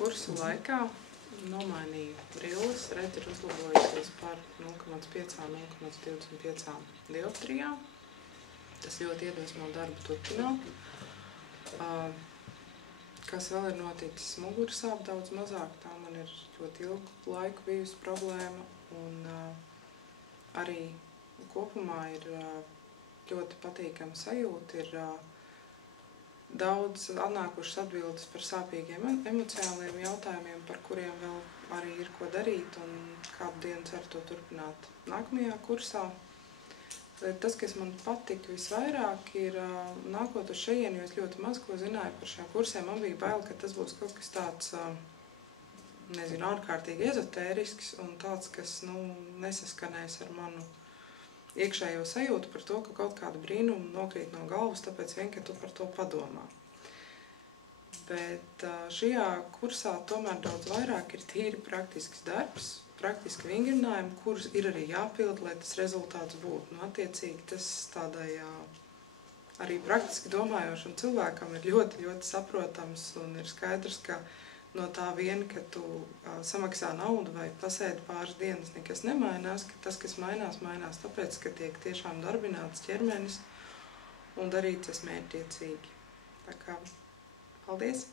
kursu laikā nomainīju brilles, redze ir uzlabojusies par 0,5–0,25 dioptrijām. Tas ļoti iedvesmo darbu turpināt. Kas vēl ir noticis? Mugura sāp daudz mazāk, tā man ir ļoti ilgu laiku bijusi problēma. Un arī kopumā ir ļoti patīkama sajūta. Ir daudz atnākušas atbildes par sāpīgiem emocionāliem jautājumiem, par kuriem vēl arī ir ko darīt un kādu dienu ceru to turpināt nākamajā kursā. Tas, kas man patika visvairāk, ir nākot uz šejienu, jo es ļoti maz ko zināju par šiem kursiem. Man bija bail, ka tas būs kaut kas tāds, nezinu, ārkārtīgi ezotērisks un tāds, kas, nesaskanēs ar manu iekšējo sajūtu par to, ka kaut kāda brīnuma nokrīt no galvas, tāpēc vien, ka tu par to padomā. Bet šajā kursā tomēr daudz vairāk ir tīri praktisks darbs, praktiski vingrinājumi, kurus ir arī jāpild, lai tas rezultāts būtu. Attiecīgi tas tādai arī praktiski domājošam cilvēkam ir ļoti, ļoti saprotams un ir skaidrs, ka no tā vien, ka tu samaksā naudu vai pasēdi pāris dienas, nekas nemainās, ka tas, kas mainās, mainās tāpēc, ka tiek tiešām darbināts ķermenis un darīts tas mērķtiecīgi. Tā kā, paldies!